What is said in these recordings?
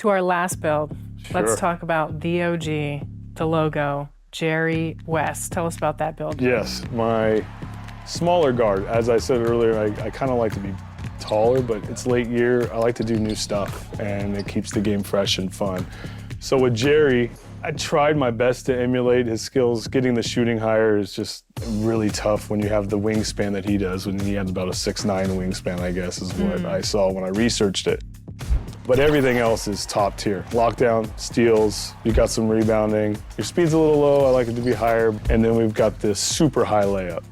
To our last build, Sure. let's talk about the OG, the logo, Jerry West. Tell us about that build. Yes, my smaller guard. As I said earlier, I kind of like to be taller, but it's late year. I like to do new stuff, and it keeps the game fresh and fun. So with Jerry, I tried my best to emulate his skills. Getting the shooting higher is just really tough when you have the wingspan that he does, when he had about a 6'9" wingspan, I guess, is what I saw when I researched it. But everything else is top tier. Lockdown, steals, you got some rebounding. Your speed's a little low, I like it to be higher. And then we've got this super high layup.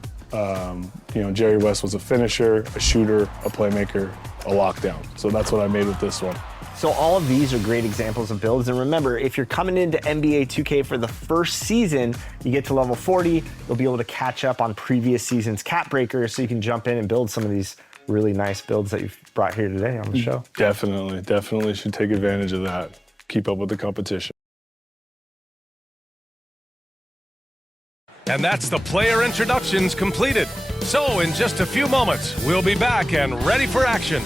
Jerry West was a finisher, a shooter, a playmaker, a lockdown. So that's what I made with this one. So all of these are great examples of builds. And remember, if you're coming into NBA 2K for the first season, you get to level 40, you'll be able to catch up on previous season's cap breakers, so you can jump in and build some of these really nice builds that you've brought here today on the show. Definitely should take advantage of that. Keep up with the competition. And that's the player introductions completed. So in just a few moments, we'll be back and ready for action.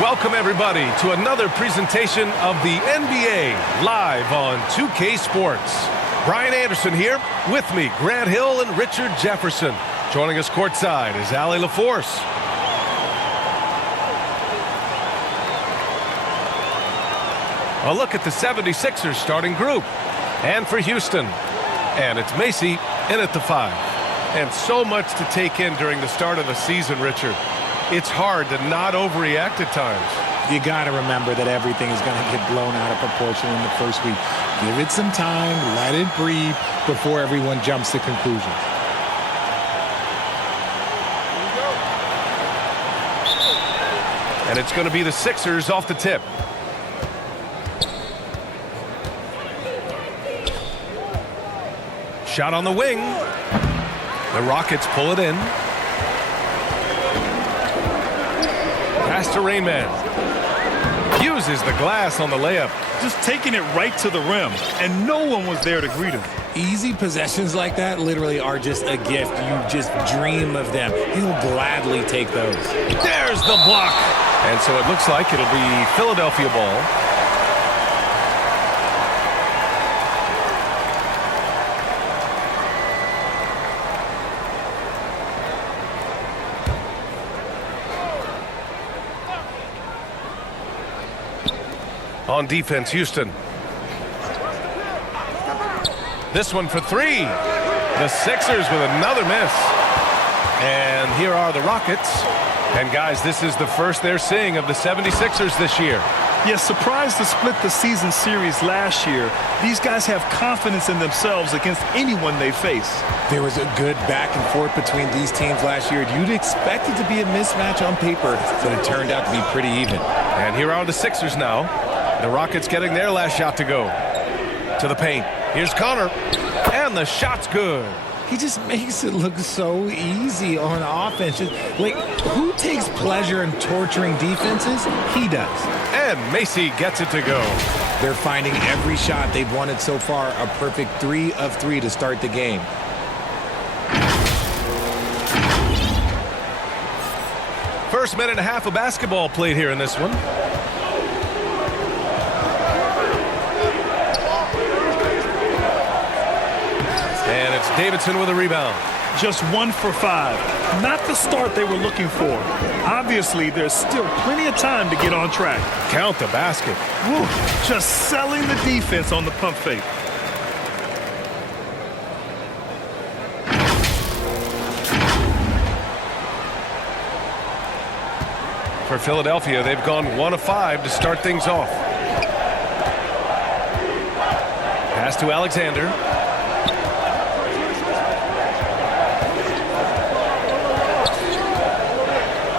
Welcome everybody to another presentation of the NBA live on 2K Sports. Brian Anderson here, with me, Grant Hill and Richard Jefferson. Joining us courtside is Allie LaForce. A look at the 76ers starting group. And for Houston. And it's Macy in at the 5. And so much to take in during the start of the season, Richard. It's hard to not overreact at times. You got to remember that everything is going to get blown out of proportion in the first week. Give it some time, let it breathe before everyone jumps to conclusions. And it's going to be the Sixers off the tip. Shot on the wing. The Rockets pull it in. Pass to Rain Man. Uses the glass on the layup. Just taking it right to the rim, and no one was there to greet him. Easy possessions like that literally are just a gift. You just dream of them. He'll gladly take those. There's the block. And so it looks like it'll be Philadelphia ball. On defense, Houston. This one for 3. The Sixers with another miss. And here are the Rockets. And guys, this is the first they're seeing of the 76ers this year. Yes, surprised to split the season series last year. These guys have confidence in themselves against anyone they face. There was a good back and forth between these teams last year. You'd expect it to be a mismatch on paper, but it turned out to be pretty even. And here are the Sixers now. The Rockets getting their last shot to go. To the paint. Here's Connor. And the shot's good. He just makes it look so easy on offense. Like, who takes pleasure in torturing defenses? He does. And Macy gets it to go. They're finding every shot they've wanted so far a perfect 3 of 3 to start the game. First minute and a half of basketball played here in this one. And it's Davidson with a rebound. Just 1 for 5. Not the start they were looking for. Obviously, there's still plenty of time to get on track. Count the basket. Woo, just selling the defense on the pump fake. For Philadelphia, they've gone 1 of 5 to start things off. Pass to Alexander.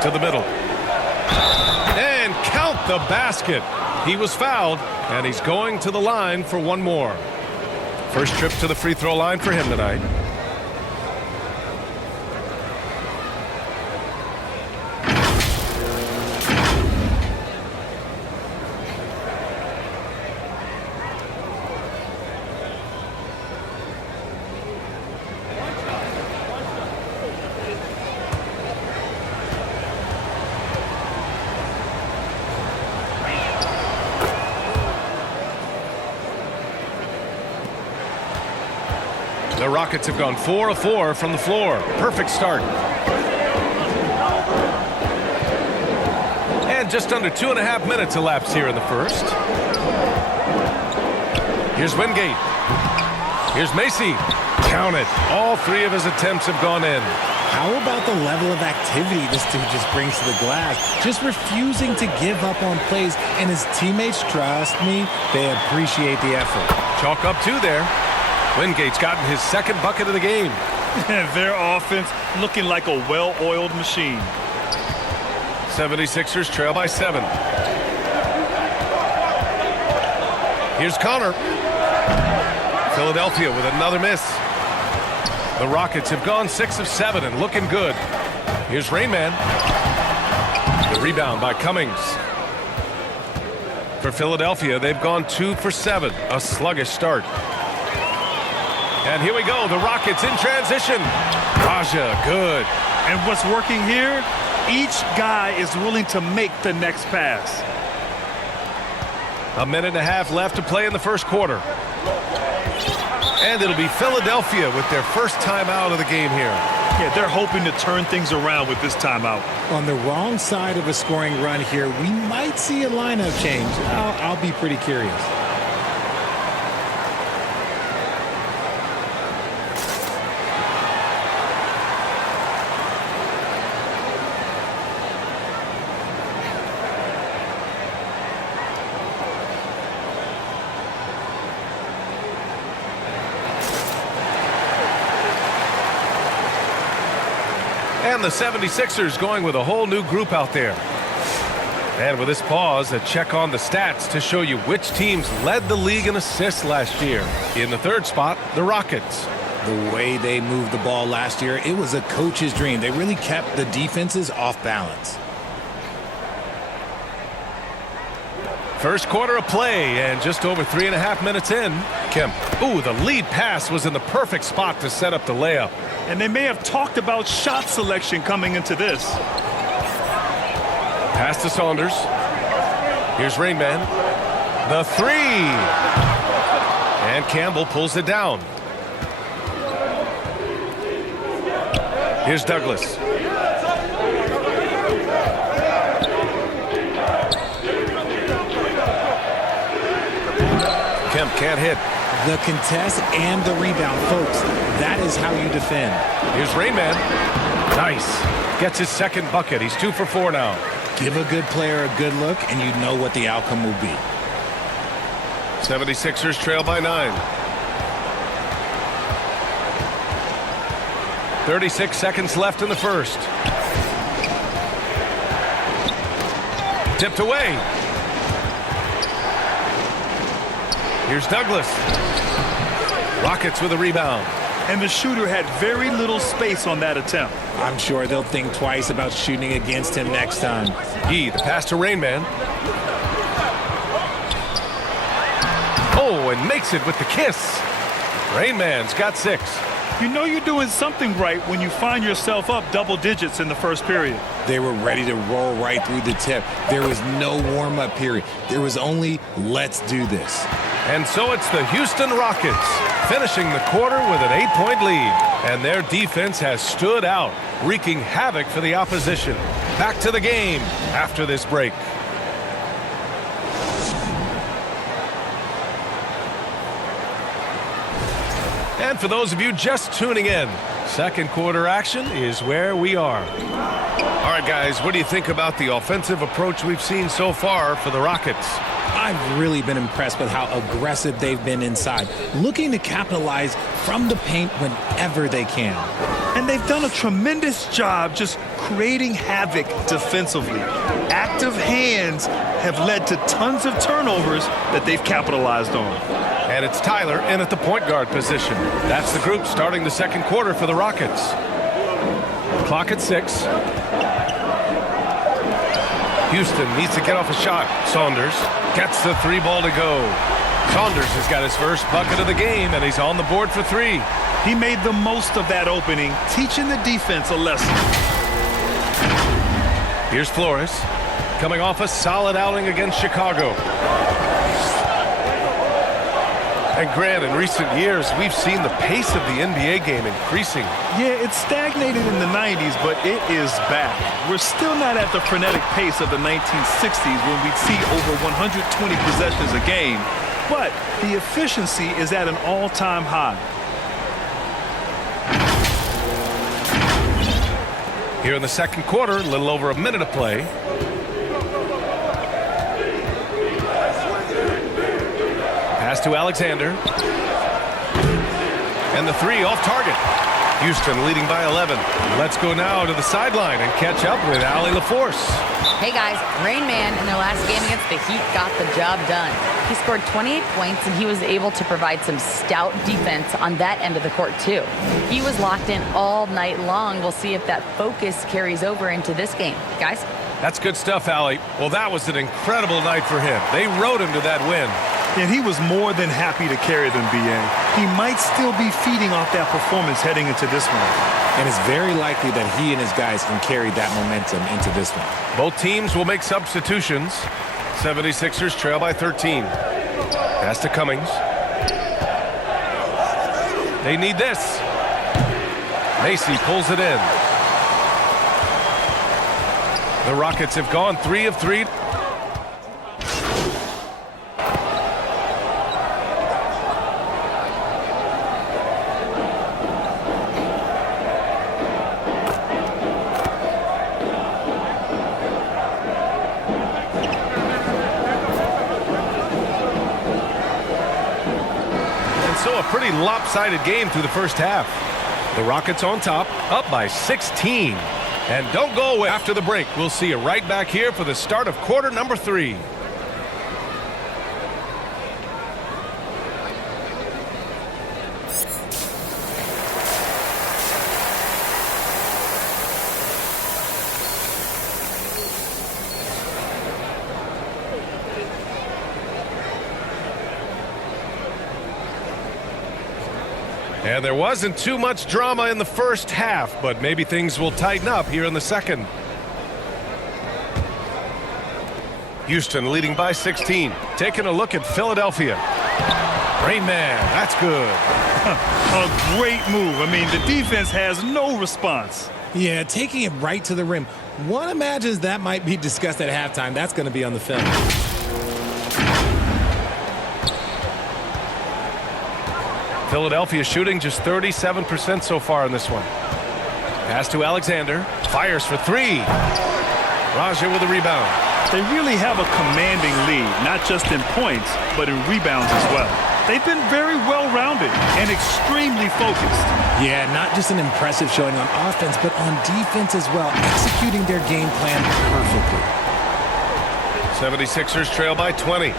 To the middle. And count the basket. He was fouled, and he's going to the line for one more. First trip to the free throw line for him tonight. The Rockets have gone 4 of 4 from the floor. Perfect start. And just under 2.5 minutes elapsed here in the first. Here's Wingate. Here's Macy. Count it. All 3 of his attempts have gone in. How about the level of activity this dude just brings to the glass? Just refusing to give up on plays, and his teammates, trust me, they appreciate the effort. Chalk up 2 there. Wingate's gotten his 2nd bucket of the game. Their offense looking like a well-oiled machine. 76ers trail by 7. Here's Connor. Philadelphia with another miss. The Rockets have gone 6 of 7 and looking good. Here's Rain Man. The rebound by Cummings. For Philadelphia, they've gone 2 for 7. A sluggish start. And here we go. The Rockets in transition. Raja, good. And what's working here? Each guy is willing to make the next pass. 1.5 minutes left to play in the first quarter. And it'll be Philadelphia with their first timeout of the game here. Yeah, they're hoping to turn things around with this timeout. On the wrong side of a scoring run here, we might see a lineup change. I'll be pretty curious. And the 76ers going with a whole new group out there. And with this pause, a check on the stats to show you which teams led the league in assists last year. In the 3rd spot, the Rockets. The way they moved the ball last year, it was a coach's dream. They really kept the defenses off balance. First quarter of play, and just over 3.5 minutes in. Kemp. Ooh, the lead pass was in the perfect spot to set up the layup. And they may have talked about shot selection coming into this. Pass to Saunders. Here's Rain Man. The 3. And Campbell pulls it down. Here's Douglas. Kemp can't hit. The contest and the rebound, folks. That is how you defend. Here's Rain Man. Nice. Gets his 2nd bucket. He's 2 for 4 now. Give a good player a good look, and you know what the outcome will be. 76ers trail by 9. 36 seconds left in the first. Tipped away. Here's Douglas. Rockets with a rebound. And the shooter had very little space on that attempt. I'm sure they'll think twice about shooting against him next time. The pass to Rain Man. Oh, and makes it with the kiss. Rain Man's got 6. You know you're doing something right when you find yourself up double digits in the first period. They were ready to roll right through the tip. There was no warm-up period. There was only, let's do this. And so it's the Huston Rockets finishing the quarter with an 8-point lead. And their defense has stood out, wreaking havoc for the opposition. Back to the game after this break. And for those of you just tuning in, second quarter action is where we are. All right, guys, what do you think about the offensive approach we've seen so far for the Rockets? I've really been impressed with how aggressive they've been inside, looking to capitalize from the paint whenever they can. And they've done a tremendous job just creating havoc defensively. Active hands have led to tons of turnovers that they've capitalized on. And it's Tyler in at the point guard position. That's the group starting the second quarter for the Rockets. Clock at 6. Houston needs to get off a shot. Saunders gets the 3 ball to go. Saunders has got his first bucket of the game, and he's on the board for 3. He made the most of that opening, teaching the defense a lesson. Here's Flores, coming off a solid outing against Chicago. And Grant, in recent years, we've seen the pace of the NBA game increasing. Yeah, it stagnated in the 90s, but it is back. We're still not at the frenetic pace of the 1960s when we'd see over 120 possessions a game, but the efficiency is at an all-time high. Here in the second quarter, a little over a minute of play. Pass to Alexander. And the three off target. Houston leading by 11. Let's go now to the sideline and catch up with Allie LaForce. Hey guys, Rain Man in their last game against the Heat got the job done. He scored 28 points and he was able to provide some stout defense on that end of the court too. He was locked in all night long. We'll see if that focus carries over into this game. Guys? That's good stuff, Allie. Well, that was an incredible night for him. They rode him to that win. And he was more than happy to carry them, B.A. He might still be feeding off that performance heading into this one. And it's very likely that he and his guys can carry that momentum into this one. Both teams will make substitutions. 76ers trail by 13. Pass to Cummings. They need this. Macy pulls it in. The Rockets have gone 3 of 3. So a pretty lopsided game through the first half. The Rockets on top, up by 16. And don't go away after the break. We'll see you right back here for the start of quarter number 3. And there wasn't too much drama in the first half, but maybe things will tighten up here in the second. Houston leading by 16. Taking a look at Philadelphia. Rain Man, that's good. A great move. I mean, the defense has no response. Yeah, taking it right to the rim. One imagines that might be discussed at halftime. That's going to be on the film. Philadelphia shooting just 37% so far in this one. Pass to Alexander. Fires for 3. Raja with a rebound. They really have a commanding lead, not just in points, but in rebounds as well. They've been very well-rounded and extremely focused. Yeah, not just an impressive showing on offense, but on defense as well, executing their game plan perfectly. 76ers trail by 20.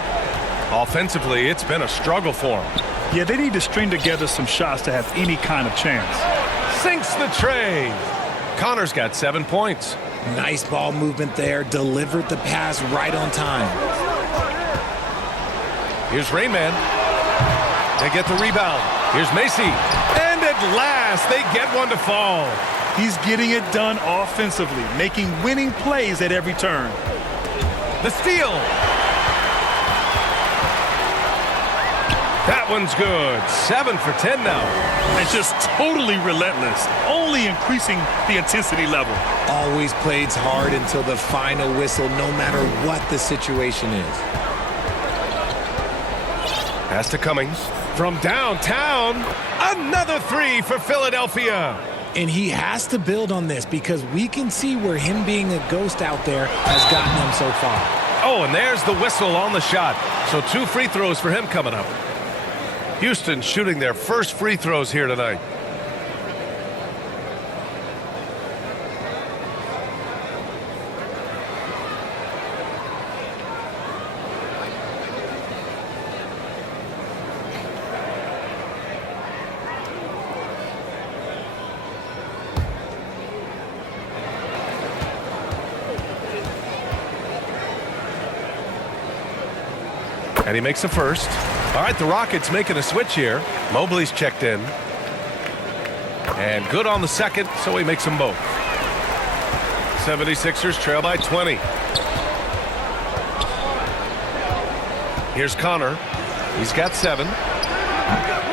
Offensively, it's been a struggle for them. Yeah, they need to string together some shots to have any kind of chance. Sinks the tray. Connor's got 7 points. Nice ball movement there. Delivered the pass right on time. Here's Rain Man. They get the rebound. Here's Macy. And at last, they get one to fall. He's getting it done offensively, making winning plays at every turn. The steal. That one's good. 7 for 10 now. And just totally relentless, only increasing the intensity level. Always plays hard until the final whistle, no matter what the situation is. Pass to Cummings. From downtown, another 3 for Philadelphia. And he has to build on this because we can see where him being a ghost out there has gotten him so far. Oh, and there's the whistle on the shot. So 2 free throws for him coming up. Houston shooting their first free throws here tonight. And he makes the first. All right, the Rockets making a switch here. Mobley's checked in. And good on the second, so he makes them both. 76ers trail by 20. Here's Connor. He's got 7.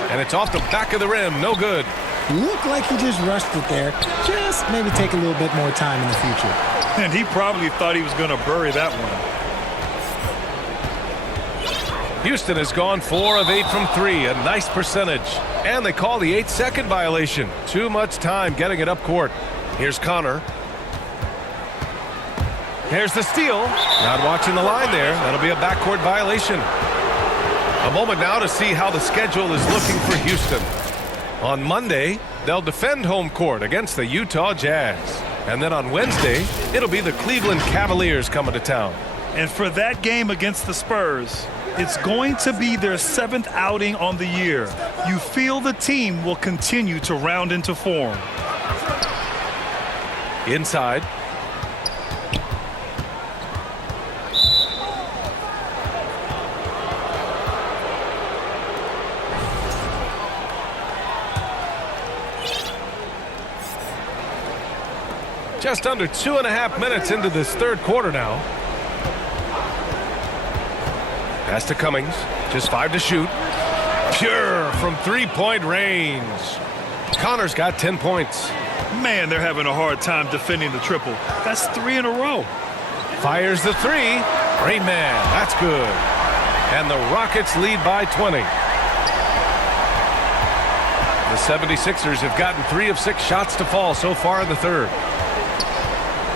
And it's off the back of the rim. No good. Looked like he just rushed it there. Just maybe take a little bit more time in the future. And he probably thought he was going to bury that one. Houston has gone 4 of 8 from 3, a nice percentage. And they call the 8-second violation. Too much time getting it up court. Here's Connor. Here's the steal. Not watching the line there. That'll be a backcourt violation. A moment now to see how the schedule is looking for Houston. On Monday, they'll defend home court against the Utah Jazz. And then on Wednesday, it'll be the Cleveland Cavaliers coming to town. And for that game against the Spurs, it's going to be their 7th outing on the year. You feel the team will continue to round into form. Inside. Just under 2.5 minutes into this third quarter now. Pass to Cummings. Just 5 to shoot. Pure from three-point range. Connor's got 10 points. Man, they're having a hard time defending the triple. That's 3 in a row. Fires the 3. Rain Man. That's good. And the Rockets lead by 20. The 76ers have gotten 3 of 6 shots to fall so far in the third.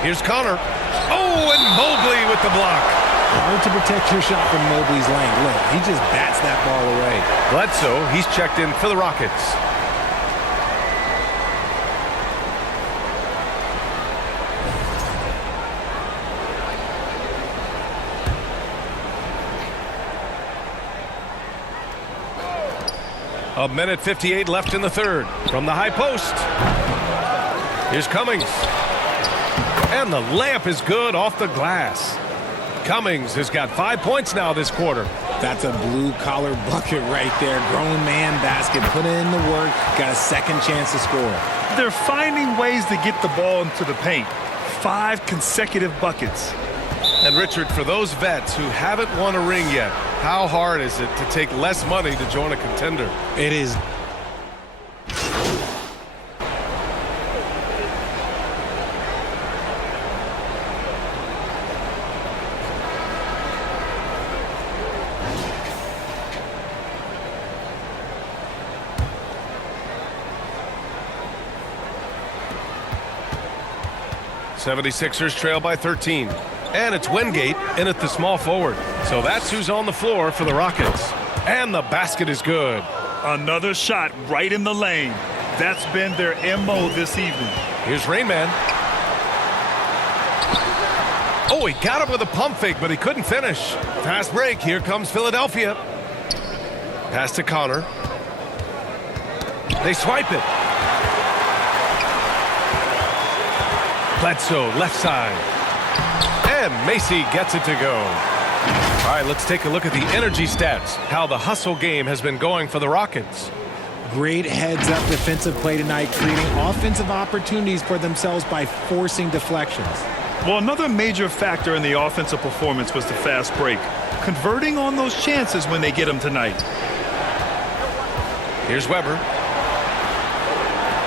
Here's Connor. Oh, and Mobley with the block. Hard to protect your shot from Mobley's length. Look, he just bats that ball away. Bledsoe, he's checked in for the Rockets. A minute 58 left in the third. From the high post. Here's Cummings. And the layup is good off the glass. Cummings has got 5 points now this quarter. That's a blue-collar bucket right there. Grown man basket. Put in the work. Got a second chance to score. They're finding ways to get the ball into the paint. 5 consecutive buckets. And Richard, for those vets who haven't won a ring yet, how hard is it to take less money to join a contender? It is. '76ers trail by 13. And it's Wingate in at the small forward. So that's who's on the floor for the Rockets. And the basket is good. Another shot right in the lane. That's been their MO this evening. Here's Rain Man. Oh, he got it with a pump fake, but he couldn't finish. Fast break. Here comes Philadelphia. Pass to Connor. They swipe it. Bledsoe, left side. And Macy gets it to go. All right, let's take a look at the energy stats. How the hustle game has been going for the Rockets. Great heads-up defensive play tonight, creating offensive opportunities for themselves by forcing deflections. Well, another major factor in the offensive performance was the fast break. Converting on those chances when they get them tonight. Here's Weber.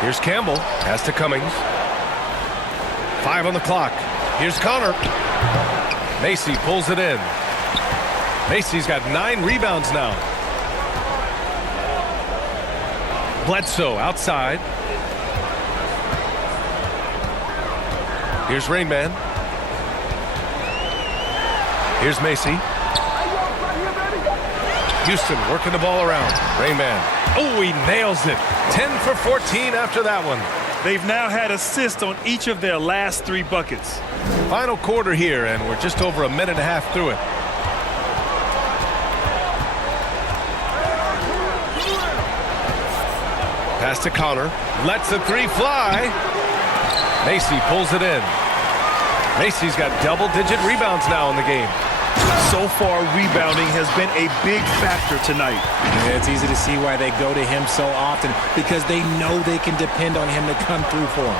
Here's Campbell. Pass to Cummings. 5 on the clock. Here's Connor. Macy pulls it in. Macy's got 9 rebounds now. Bledsoe outside. Here's Rain Man. Here's Macy. Houston working the ball around. Rain Man. Oh, he nails it. 10 for 14 after that one. They've now had assists on each of their last 3 buckets. Final quarter here, and we're just over a minute and a half through it. Pass to Connor. Lets the 3 fly. Macy pulls it in. Macy's got double-digit rebounds now in the game. So far, rebounding has been a big factor tonight. Yeah, it's easy to see why they go to him so often, because they know they can depend on him to come through for them.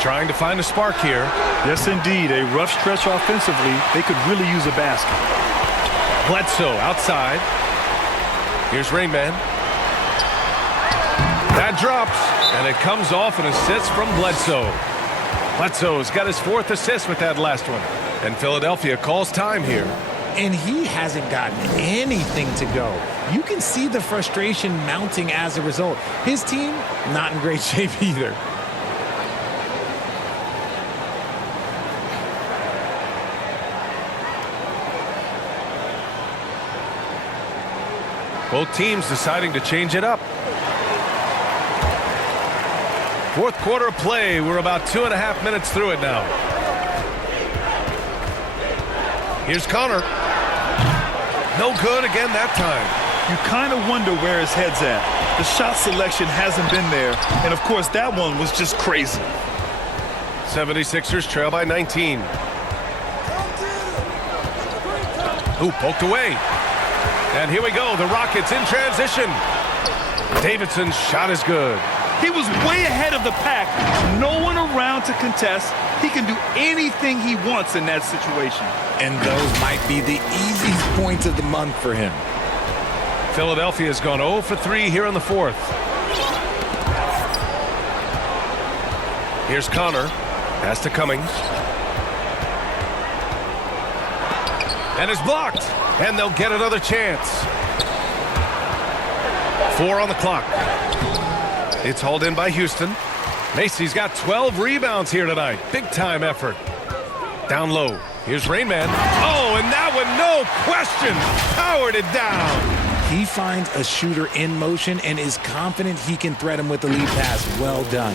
Trying to find a spark here. Yes, indeed. A rough stretch offensively. They could really use a basket. Bledsoe outside. Here's Rain Man. That drops, and it comes off an assist from Bledsoe. Bledsoe's got his 4th assist with that last one. And Philadelphia calls time here. And he hasn't gotten anything to go. You can see the frustration mounting as a result. His team, not in great shape either. Both teams deciding to change it up. 4th quarter of play. We're about 2.5 minutes through it now. Here's Connor. No good again that time. You kind of wonder where his head's at. The shot selection hasn't been there. And, of course, that one was just crazy. 76ers trail by 19. Ooh, poked away. And here we go. The Rockets in transition. Davidson's shot is good. He was way ahead of the pack. No one around to contest. He can do anything he wants in that situation. And those might be the easiest points of the month for him. Philadelphia's gone 0 for 3 here in the 4th. Here's Connor. Pass to Cummings. And it's blocked. And they'll get another chance. 4 on the clock. It's hauled in by Houston. Macy's got 12 rebounds here tonight. Big time effort. Down low. Here's Rain Man. Oh, and that one, no question, powered it down. He finds a shooter in motion and is confident he can thread him with the lead pass. Well done.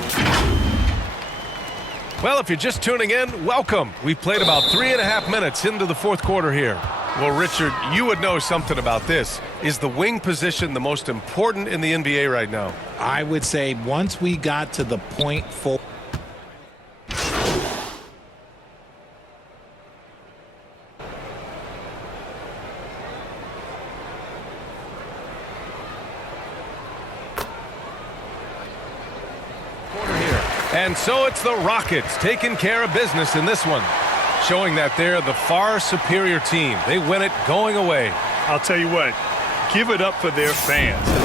Well, if you're just tuning in, welcome. We've played about 3.5 minutes into the 4th quarter here. Well, Richard, you would know something about this. Is the wing position the most important in the NBA right now? I would say once we got to the point full. And so it's the Rockets taking care of business in this one, showing that they're the far superior team. They win it going away. I'll tell you what, give it up for their fans.